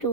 to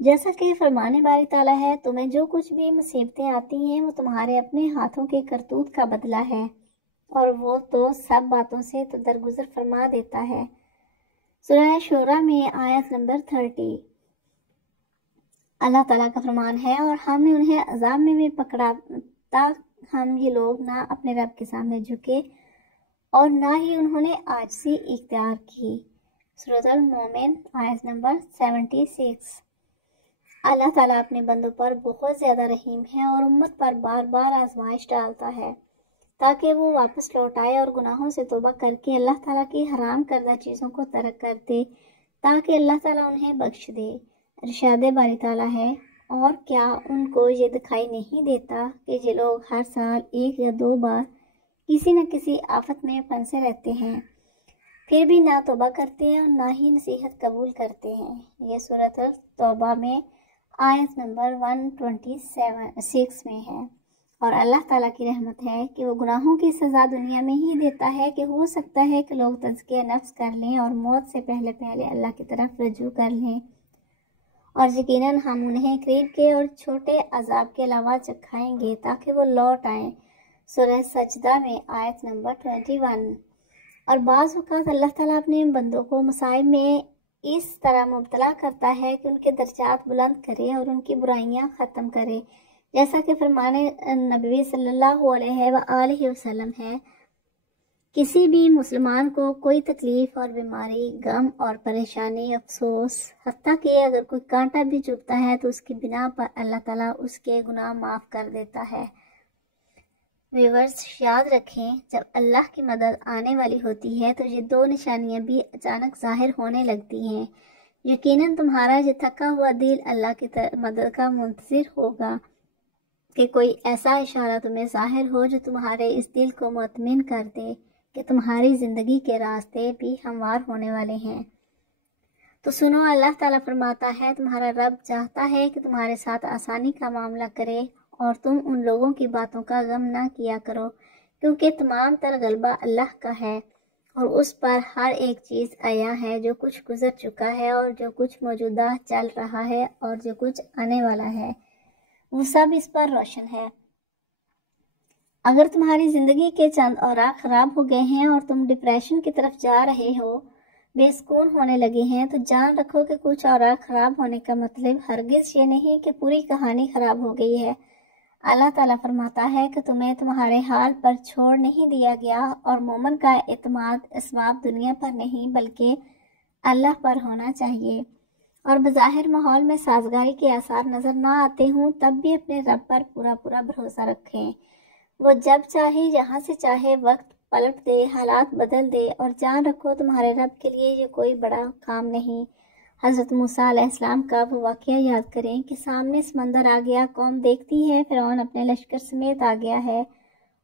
جیسا کہ فرمانے باری تعالیٰ ہے، تمہیں جو کچھ بھی مصیبتیں آتی ہیں وہ تمہارے اپنے ہاتھوں کے کرتوت کا بدلہ ہے، اور وہ تو سب باتوں سے تو درگزر فرما دیتا ہے۔ سورہ شورى میں آیت نمبر 30 اللہ تعالیٰ کا فرمان ہے، اور ہم نے انہیں عذاب میں بھی پکڑا تاکہ ہم یہ لوگ نہ اپنے رب کے سامنے جھکے اور نہ ہی انہوں نے عاجزی اختیار کی۔ سورۃ المومن آیت نمبر 76۔ اللہ تعالیٰ اپنے بندوں پر بہت زیادہ رحیم ہے اور امت پر بار بار آزمائش ڈالتا ہے تاکہ وہ واپس لوٹ آئے اور گناہوں سے توبہ کر کے اللہ تعالیٰ کی حرام کردہ چیزوں کو ترک کر دے تاکہ اللہ تعالیٰ انہیں بخش دے۔ ارشاد باری تعالیٰ ہے، اور کیا ان کو یہ دکھائی نہیں دیتا کہ یہ لوگ ہر سال 1 یا 2 بار کسی نہ کسی آفت میں پھنسے رہتے ہیں، پھر بھی نہ توبہ کرتے ہیں اور نہ ہی نصیحت قبول کرتے ہیں۔ یہ سورۃ التوبہ میں آیت نمبر 126 میں ہے۔ اور اللہ تعالیٰ کی رحمت ہے کہ وہ گناہوں کی سزا دنیا میں ہی دیتا ہے کہ ہو سکتا ہے کہ لوگ تزکیہ نفس کر لیں اور موت سے پہلے اللہ کی طرف رجوع کر لیں، اور یقیناً ہم انہیں قریب کے اور چھوٹے عذاب کے علاوہ چکھائیں گے تاکہ وہ لوٹ آئیں۔ سورہ سجدہ میں آیت نمبر 21۔ اور بعض اوقات اللہ تعالیٰ اپنے بندوں کو مصائب میں اس طرح مبتلا کرتا ہے کہ ان کے درجات بلند کرے اور ان کی برائیاں ختم کرے، جیسا کہ فرمان نبوی صلی اللہ علیہ وآلہ وسلم ہے، کسی بھی مسلمان کو کوئی تکلیف اور بیماری، غم اور پریشانی، افسوس، حتیٰ کہ اگر کوئی کانٹا بھی چبھتا ہے تو اس کی بنا پر اللہ تعالیٰ اس کے گناہ معاف کر دیتا ہے۔ ویورز یاد رکھیں، جب اللہ کی مدد آنے والی ہوتی ہے تو یہ 2 نشانیاں بھی اچانک ظاہر ہونے لگتی ہیں۔ یقیناً تمہارا یہ تھکا ہوا دل اللہ کی مدد کا منتظر ہوگا کہ کوئی ایسا اشارہ تمہیں ظاہر ہو جو تمہارے اس دل کو مطمئن کر دے کہ تمہاری زندگی کے راستے بھی ہموار ہونے والے ہیں۔ تو سنو، اللہ تعالیٰ فرماتا ہے، تمہارا رب چاہتا ہے کہ تمہارے ساتھ آسانی کا معاملہ کرے اور تم ان لوگوں کی باتوں کا غم نہ کیا کرو، کیونکہ تمام تر غلبہ اللہ کا ہے اور اس پر ہر ایک چیز عیاں ہے، جو کچھ گزر چکا ہے اور جو کچھ موجودہ چل رہا ہے اور جو کچھ آنے والا ہے، وہ سب اس پر روشن ہے۔ اگر تمہاری زندگی کے چند اوراق خراب ہو گئے ہیں اور تم ڈپریشن کی طرف جا رہے ہو، بے سکون ہونے لگے ہیں، تو جان رکھو کہ کچھ اوراق خراب ہونے کا مطلب ہرگز یہ نہیں کہ پوری کہانی خراب ہو گئی ہے۔ اللہ تعالیٰ فرماتا ہے کہ تمہیں تمہارے حال پر چھوڑ نہیں دیا گیا، اور مومن کا اعتماد اسباب دنیا پر نہیں بلکہ اللہ پر ہونا چاہیے۔ اور بظاہر ماحول میں سازگاری کے آثار نظر نہ آتے ہوں تب بھی اپنے رب پر پورا بھروسہ رکھیں۔ وہ جب چاہے جہاں سے چاہے وقت پلٹ دے، حالات بدل دے، اور جان رکھو تمہارے رب کے لیے یہ کوئی بڑا کام نہیں۔ حضرت موسیٰ علیہ السلام کا وہ واقعہ یاد کریں کہ سامنے سمندر آ گیا، قوم دیکھتی ہے فرعون اپنے لشکر سمیت آ گیا ہے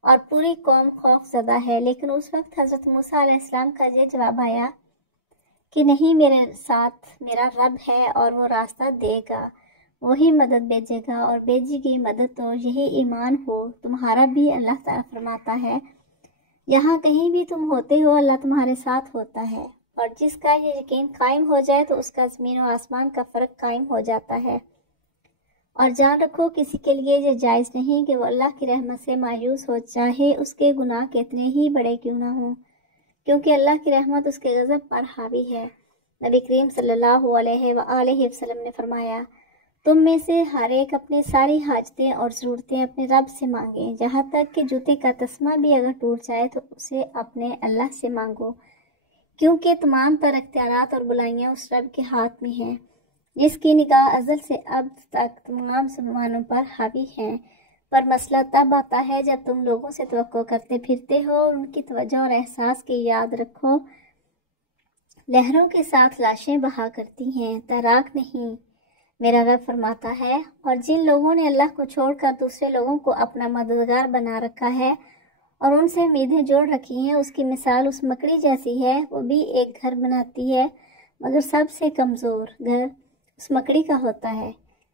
اور پوری قوم خوف زدہ ہے، لیکن اس وقت حضرت موسیٰ علیہ السلام کا یہ جواب آیا کہ نہیں، میرے ساتھ میرا رب ہے اور وہ راستہ دے گا، وہی مدد بھیجے گا، اور بھیجی گئی مدد تو یہی ایمان ہو تمہارا بھی۔ اللہ تعالیٰ فرماتا ہے، یہاں کہیں بھی تم ہوتے ہو اللہ تمہارے ساتھ ہوتا ہے، اور جس کا یہ یقین قائم ہو جائے تو اس کا زمین و آسمان کا فرق قائم ہو جاتا ہے۔ اور جان رکھو کسی کے لیے یہ جائز نہیں کہ وہ اللہ کی رحمت سے مایوس ہو، چاہے اس کے گناہ کتنے ہی بڑے کیوں نہ ہوں، کیونکہ اللہ کی رحمت اس کے غضب پر حاوی ہے۔ نبی کریم صلی اللہ علیہ وآلہ وسلم نے فرمایا، تم میں سے ہر ایک اپنی ساری حاجتیں اور ضرورتیں اپنے رب سے مانگیں، جہاں تک کہ جوتے کا تسمہ بھی اگر ٹوٹ جائے تو اسے اپنے اللہ سے مانگو، کیونکہ تمام تر اختیارات اور بلائیاں اس رب کے ہاتھ میں ہیں، جس کی نگاہ ازل سے اب تک تمام مسلمانوں پر حاوی ہیں۔ پر مسئلہ تب آتا ہے جب تم لوگوں سے توقع کرتے پھرتے ہو اور ان کی توجہ اور احساس کی یاد رکھو، لہروں کے ساتھ لاشیں بہا کرتی ہیں، تیراک نہیں۔ میرا رب فرماتا ہے، اور جن لوگوں نے اللہ کو چھوڑ کر دوسرے لوگوں کو اپنا مددگار بنا رکھا ہے اور ان سے امیدیں جوڑ رکھی ہیں، اس کی مثال اس مکڑی جیسی ہے، وہ بھی ایک گھر بناتی ہے مگر سب سے کمزور گھر اس مکڑی کا ہوتا ہے۔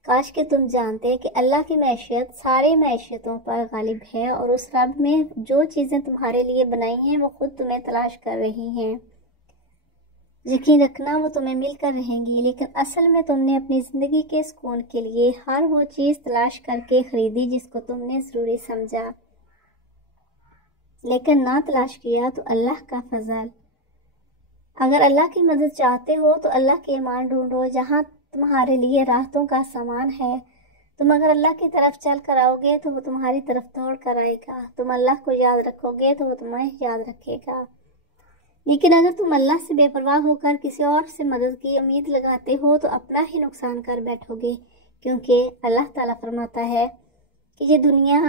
کاش کہ تم جانتے کہ اللہ کی معیشت ساری معیشتوں پر غالب ہے، اور اس رب میں جو چیزیں تمہارے لیے بنائی ہیں وہ خود تمہیں تلاش کر رہی ہیں۔ یقین رکھنا وہ تمہیں مل کر رہیں گی، لیکن اصل میں تم نے اپنی زندگی کے سکون کے لیے ہر وہ چیز تلاش کر کے خریدی جس کو تم نے ضروری سمجھا، لیکن نہ تلاش کیا تو اللہ کا فضل۔ اگر اللہ کی مدد چاہتے ہو تو اللہ کے ایمان ڈھونڈو جہاں تمہارے لیے راحتوں کا سامان ہے۔ تم اگر اللہ کی طرف چل کر آؤ گے تو وہ تمہاری طرف دوڑ کر آئے گا، تم اللہ کو یاد رکھو گے تو وہ تمہیں یاد رکھے گا۔ لیکن اگر تم اللہ سے بے پرواہ ہو کر کسی اور سے مدد کی امید لگاتے ہو تو اپنا ہی نقصان کر بیٹھو گے، کیونکہ اللہ تعالیٰ فرماتا ہے کہ یہ دنیا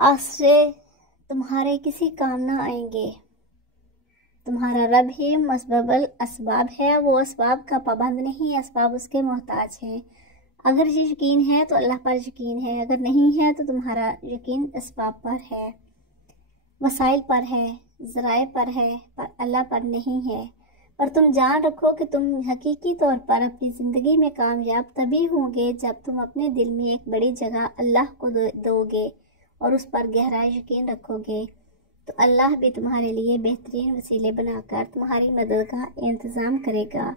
آسرے تمہارے کسی کام نہ آئیں گے۔ تمہارا رب ہی مسبب الاسباب ہے، وہ اسباب کا پابند نہیں، اسباب اس کے محتاج ہیں۔ اگر یہ یقین ہے تو اللہ پر یقین ہے، اگر نہیں ہے تو تمہارا یقین اسباب پر ہے، وسائل پر ہے، ذرائع پر ہے، پر اللہ پر نہیں ہے۔ اور تم جان رکھو کہ تم حقیقی طور پر اپنی زندگی میں کامیاب تبھی ہوں گے جب تم اپنے دل میں ایک بڑی جگہ اللہ کو دو گے اور اس پر گہرا یقین رکھو گے، تو اللہ بھی تمہارے لیے بہترین وسیلے بنا کر تمہاری مدد کا انتظام کرے گا۔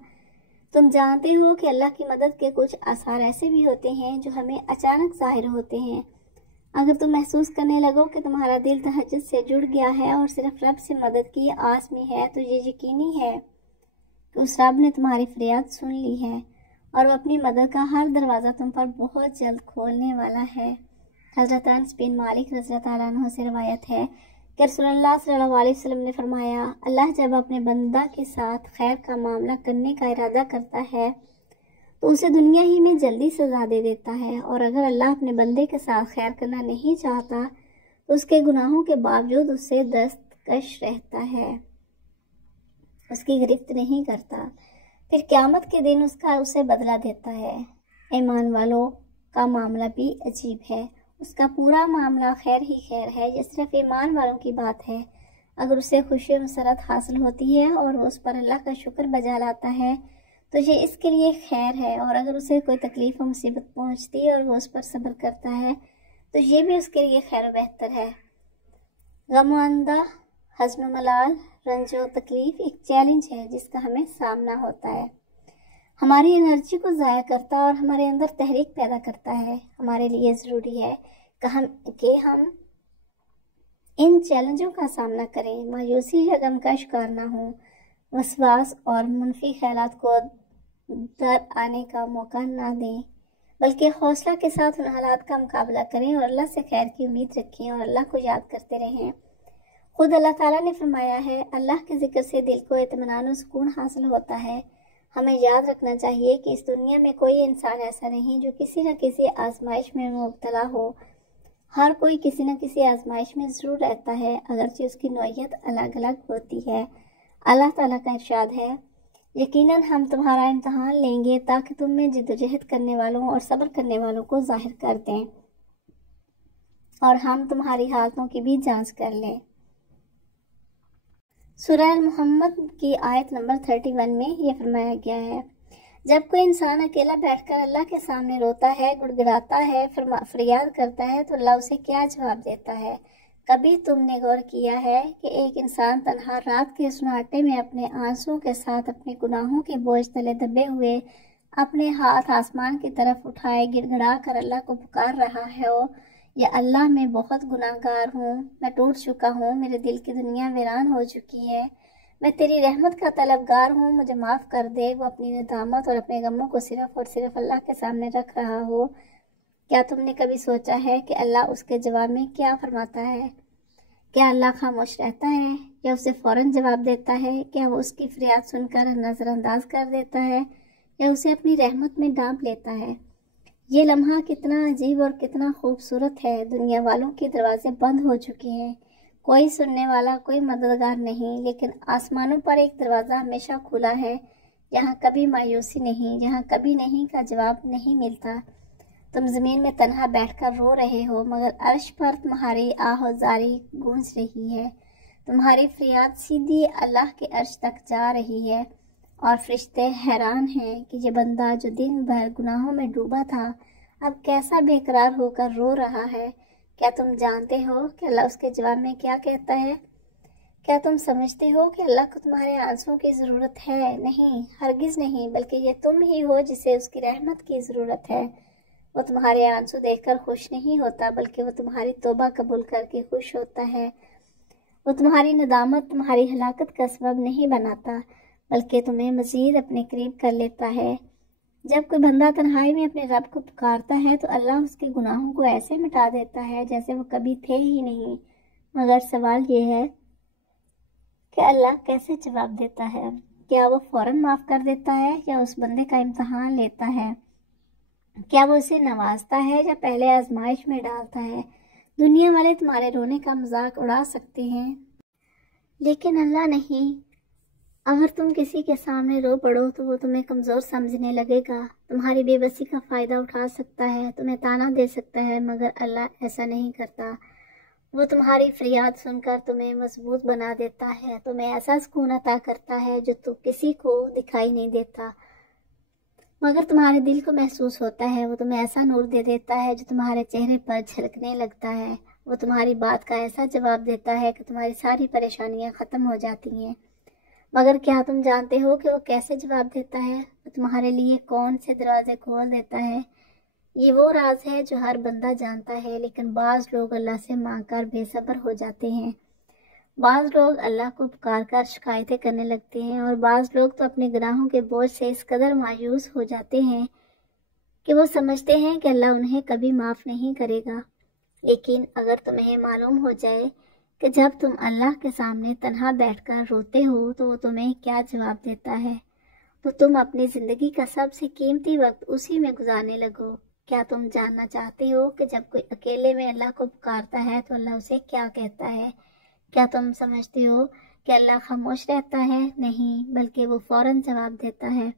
تم جانتے ہو کہ اللہ کی مدد کے کچھ آثار ایسے بھی ہوتے ہیں جو ہمیں اچانک ظاہر ہوتے ہیں۔ اگر تم محسوس کرنے لگو کہ تمہارا دل تہجد سے جڑ گیا ہے اور صرف رب سے مدد کی آس میں ہے، تو یہ یقینی ہے کہ اس رب نے تمہاری فریاد سن لی ہے اور وہ اپنی مدد کا ہر دروازہ تم پر بہت جلد کھولنے والا ہے۔ حضرت انس بن مالک رضی اللہ عنہ سے روایت ہے کہ رسول اللہ صلی اللہ علیہ وسلم نے فرمایا، اللہ جب اپنے بندہ کے ساتھ خیر کا معاملہ کرنے کا ارادہ کرتا ہے تو اسے دنیا ہی میں جلدی سزا دے دیتا ہے، اور اگر اللہ اپنے بندے کے ساتھ خیر کرنا نہیں چاہتا تو اس کے گناہوں کے باوجود اس سے دستکش رہتا ہے، اس کی گرفت نہیں کرتا، پھر قیامت کے دن اسے بدلہ دیتا ہے۔ ایمان والوں کا معاملہ بھی عجیب ہے، اس کا پورا معاملہ خیر ہی خیر ہے، یہ صرف ایمان والوں کی بات ہے۔ اگر اسے خوشی و مسرت حاصل ہوتی ہے اور وہ اس پر اللہ کا شکر بجا لاتا ہے تو یہ اس کے لیے خیر ہے، اور اگر اسے کوئی تکلیف و مصیبت پہنچتی ہے اور وہ اس پر صبر کرتا ہے تو یہ بھی اس کے لیے خیر و بہتر ہے۔ غم و اندہ، حزن و ملال، رنج و تکلیف ایک چیلنج ہے جس کا ہمیں سامنا ہوتا ہے، ہماری انرجی کو ضائع کرتا ہے اور ہمارے اندر تحریک پیدا کرتا ہے۔ ہمارے لیے ضروری ہے کہ ہم ان چیلنجوں کا سامنا کریں، مایوسی یا غم کا شکار نہ ہوں، وسواس اور منفی خیالات کو در آنے کا موقع نہ دیں، بلکہ حوصلہ کے ساتھ ان حالات کا مقابلہ کریں اور اللہ سے خیر کی امید رکھیں اور اللہ کو یاد کرتے رہیں۔ خود اللہ تعالیٰ نے فرمایا ہے، اللہ کے ذکر سے دل کو اطمینان و سکون حاصل ہوتا ہے۔ ہمیں یاد رکھنا چاہیے کہ اس دنیا میں کوئی انسان ایسا نہیں جو کسی نہ کسی آزمائش میں مبتلا ہو۔ ہر کوئی کسی نہ کسی آزمائش میں ضرور رہتا ہے، اگرچہ اس کی نوعیت الگ الگ ہوتی ہے۔ اللہ تعالیٰ کا ارشاد ہے، یقیناً ہم تمہارا امتحان لیں گے تاکہ تم میں جدوجہد کرنے والوں اور صبر کرنے والوں کو ظاہر کر دیں، اور ہم تمہاری حالتوں کی بھی جانچ کر لیں۔ سورہ المحمد کی آیت نمبر 31 میں یہ فرمایا گیا ہے، جب کوئی انسان اکیلا بیٹھ کر اللہ کے سامنے روتا ہے، گڑ گڑاتا ہے، فریاد کرتا ہے تو اللہ اسے کیا جواب دیتا ہے؟ کبھی تم نے غور کیا ہے کہ ایک انسان تنہا رات کے سناٹے میں اپنے آنسوں کے ساتھ اپنے گناہوں کے بوجھ تلے دبے ہوئے اپنے ہاتھ آسمان کی طرف اٹھائے گڑ گڑا کر اللہ کو پکار رہا ہے، یا اللہ میں بہت گناہ گار ہوں، میں ٹوٹ چکا ہوں، میرے دل کی دنیا ویران ہو چکی ہے، میں تیری رحمت کا طلبگار ہوں، مجھے معاف کر دے۔ وہ اپنی ندامت اور اپنے غموں کو صرف اور صرف اللہ کے سامنے رکھ رہا ہو، کیا تم نے کبھی سوچا ہے کہ اللہ اس کے جواب میں کیا فرماتا ہے؟ کیا اللہ خاموش رہتا ہے یا اسے فوراً جواب دیتا ہے؟ کیا وہ اس کی فریاد سن کر نظر انداز کر دیتا ہے یا اسے اپنی رحمت میں ڈانپ لیتا ہے؟ یہ لمحہ کتنا عجیب اور کتنا خوبصورت ہے۔ دنیا والوں کے دروازے بند ہو چکے ہیں، کوئی سننے والا، کوئی مددگار نہیں، لیکن آسمانوں پر ایک دروازہ ہمیشہ کھلا ہے، یہاں کبھی مایوسی نہیں، یہاں کبھی نہیں کا جواب نہیں ملتا۔ تم زمین میں تنہا بیٹھ کر رو رہے ہو، مگر عرش پر تمہاری آہ و زاری گونج رہی ہے، تمہاری فریاد سیدھی اللہ کے عرش تک جا رہی ہے، اور فرشتے حیران ہیں کہ یہ بندہ جو دن بھر گناہوں میں ڈوبا تھا اب کیسا بے قرار ہو کر رو رہا ہے۔ کیا تم جانتے ہو کہ اللہ اس کے جواب میں کیا کہتا ہے؟ کیا تم سمجھتے ہو کہ اللہ کو تمہارے آنسوؤں کی ضرورت ہے؟ نہیں، ہرگز نہیں، بلکہ یہ تم ہی ہو جسے اس کی رحمت کی ضرورت ہے۔ وہ تمہارے آنسو دیکھ کر خوش نہیں ہوتا، بلکہ وہ تمہاری توبہ قبول کر کے خوش ہوتا ہے۔ وہ تمہاری ندامت تمہاری ہلاکت کا سبب نہیں بناتا، بلکہ تمہیں مزید اپنے قریب کر لیتا ہے۔ جب کوئی بندہ تنہائی میں اپنے رب کو پکارتا ہے تو اللہ اس کے گناہوں کو ایسے مٹا دیتا ہے جیسے وہ کبھی تھے ہی نہیں۔ مگر سوال یہ ہے کہ اللہ کیسے جواب دیتا ہے؟ کیا وہ فوراً معاف کر دیتا ہے یا اس بندے کا امتحان لیتا ہے؟ کیا وہ اسے نوازتا ہے یا پہلے آزمائش میں ڈالتا ہے؟ دنیا والے تمہارے رونے کا مذاق اڑا سکتے ہیں، لیکن اللہ نہیں۔ اگر تم کسی کے سامنے رو پڑو تو وہ تمہیں کمزور سمجھنے لگے گا، تمہاری بے بسی کا فائدہ اٹھا سکتا ہے، تمہیں تانا دے سکتا ہے، مگر اللہ ایسا نہیں کرتا۔ وہ تمہاری فریاد سن کر تمہیں مضبوط بنا دیتا ہے، تمہیں ایسا سکون عطا کرتا ہے جو تو کسی کو دکھائی نہیں دیتا مگر تمہارے دل کو محسوس ہوتا ہے۔ وہ تمہیں ایسا نور دے دیتا ہے جو تمہارے چہرے پر جھلکنے لگتا ہے۔ وہ تمہاری بات کا ایسا جواب دیتا ہے کہ تمہاری ساری پریشانیاں ختم ہو جاتی ہیں۔ مگر کیا تم جانتے ہو کہ وہ کیسے جواب دیتا ہے؟ وہ تمہارے لیے کون سے دروازے کھول دیتا ہے؟ یہ وہ راز ہے جو ہر بندہ جانتا ہے، لیکن بعض لوگ اللہ سے مانگ کر بے صبر ہو جاتے ہیں۔ بعض لوگ اللہ کو پکار کر شکایتیں کرنے لگتے ہیں، اور بعض لوگ تو اپنے گناہوں کے بوجھ سے اس قدر مایوس ہو جاتے ہیں کہ وہ سمجھتے ہیں کہ اللہ انہیں کبھی معاف نہیں کرے گا۔ لیکن اگر تمہیں معلوم ہو جائے کہ جب تم اللہ کے سامنے تنہا بیٹھ کر روتے ہو تو وہ تمہیں کیا جواب دیتا ہے، تو تم اپنی زندگی کا سب سے قیمتی وقت اسی میں گزارنے لگو۔ کیا تم جاننا چاہتے ہو کہ جب کوئی اکیلے میں اللہ کو پکارتا ہے تو اللہ اسے کیا کہتا ہے؟ کیا تم سمجھتے ہو کہ اللہ خاموش رہتا ہے؟ نہیں، بلکہ وہ فوراً جواب دیتا ہے،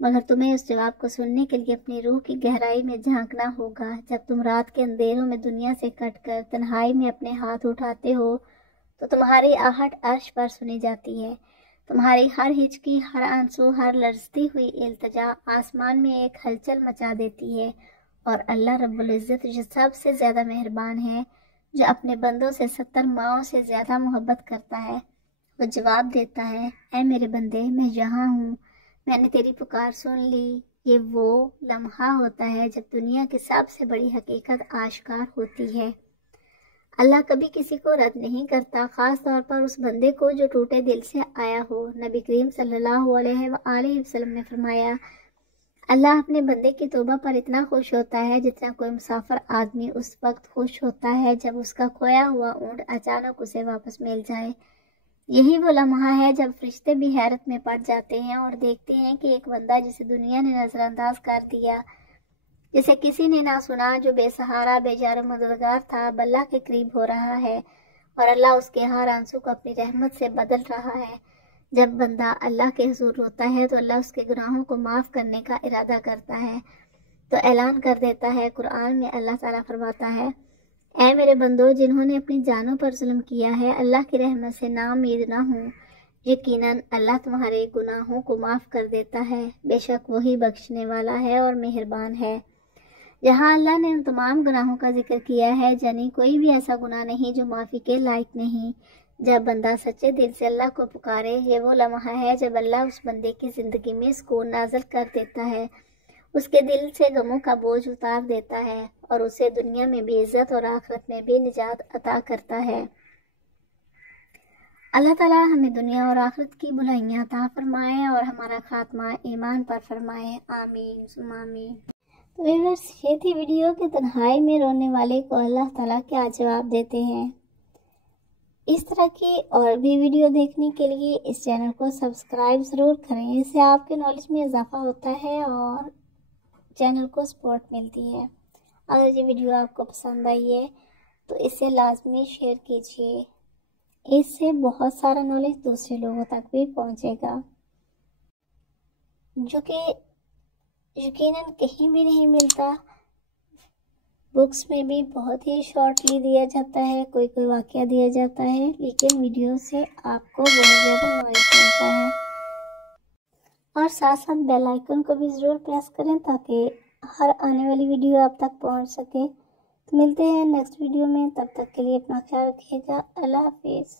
مگر تمہیں اس جواب کو سننے کے لیے اپنی روح کی گہرائی میں جھانکنا ہوگا۔ جب تم رات کے اندھیروں میں دنیا سے کٹ کر تنہائی میں اپنے ہاتھ اٹھاتے ہو تو تمہاری آہٹ عرش پر سنی جاتی ہے۔ تمہاری ہر ہچکی، ہر آنسو، ہر لرزتی ہوئی التجا آسمان میں ایک ہلچل مچا دیتی ہے، اور اللہ رب العزت جو سب سے زیادہ مہربان ہے، جو اپنے بندوں سے 70 ماؤں سے زیادہ محبت کرتا ہے، وہ جواب دیتا ہے، اے میرے بندے، میں یہاں ہوں، میں نے تیری پکار سن لی۔ یہ وہ لمحہ ہوتا ہے جب دنیا کی سب سے بڑی حقیقت آشکار ہوتی ہے۔ اللہ کبھی کسی کو رد نہیں کرتا، خاص طور پر اس بندے کو جو ٹوٹے دل سے آیا ہو۔ نبی کریم صلی اللہ علیہ وآلہ وسلم نے فرمایا، اللہ اپنے بندے کی توبہ پر اتنا خوش ہوتا ہے جتنا کوئی مسافر آدمی اس وقت خوش ہوتا ہے جب اس کا کھویا ہوا اونٹ اچانک اسے واپس مل جائے۔ یہی وہ لمحہ ہے جب فرشتے بھی حیرت میں پڑ جاتے ہیں اور دیکھتے ہیں کہ ایک بندہ جسے دنیا نے نظر انداز کر دیا، جسے کسی نے نہ سنا، جو بے سہارا، بے جار و مددگار تھا، اب اللہ کے قریب ہو رہا ہے، اور اللہ اس کے ہر آنسو کو اپنی رحمت سے بدل رہا ہے۔ جب بندہ اللہ کے حضور روتا ہے تو اللہ اس کے گناہوں کو معاف کرنے کا ارادہ کرتا ہے، تو اعلان کر دیتا ہے۔ قرآن میں اللہ تعالیٰ فرماتا ہے، اے میرے بندو جنہوں نے اپنی جانوں پر ظلم کیا ہے، اللہ کی رحمت سے نا امید نہ ہوں، یقیناً اللہ تمہارے گناہوں کو معاف کر دیتا ہے، بے شک وہی بخشنے والا ہے اور مہربان ہے۔ جہاں اللہ نے ان تمام گناہوں کا ذکر کیا ہے، یعنی کوئی بھی ایسا گناہ نہیں جو معافی کے لائق نہیں۔ جب بندہ سچے دل سے اللہ کو پکارے، یہ وہ لمحہ ہے جب اللہ اس بندے کی زندگی میں سکون نازل کر دیتا ہے، اس کے دل سے غموں کا بوجھ اتار دیتا ہے، اور اسے دنیا میں بھی عزت اور آخرت میں بھی نجات عطا کرتا ہے۔ اللہ تعالیٰ ہمیں دنیا اور آخرت کی بھلائیاں عطا فرمائے اور ہمارا خاتمہ ایمان پر فرمائے، آمین ثم آمین۔ تو ویورز، یہ تھی ویڈیو کہ تنہائی میں رونے والے کو اللہ تعالیٰ کیا جواب دیتے ہیں۔ اس طرح کی اور بھی ویڈیو دیکھنے کے لیے اس چینل کو سبسکرائب ضرور کریں، اس سے آپ کے نالج میں اضافہ ہوتا ہے اور چینل کو سپورٹ ملتی ہے۔ اگر یہ ویڈیو آپ کو پسند آئی ہے تو اسے لازمی شیئر کیجیے، اس سے بہت سارا نالج دوسرے لوگوں تک بھی پہنچے گا، جو کہ یقیناً کہیں بھی نہیں ملتا۔ بکس میں بھی بہت ہی شارٹلی دیا جاتا ہے، کوئی واقعہ دیا جاتا ہے، لیکن ویڈیو سے آپ کو بہت زیادہ نالج ملتا ہے۔ اور ساتھ ساتھ بیل آئیکن کو بھی ضرور پریس کریں تاکہ ہر آنے والی ویڈیو آپ تک پہنچ سکے۔ تو ملتے ہیں نیکسٹ ویڈیو میں، تب تک کے لیے اپنا خیال رکھیے گا۔ اللہ حافظ۔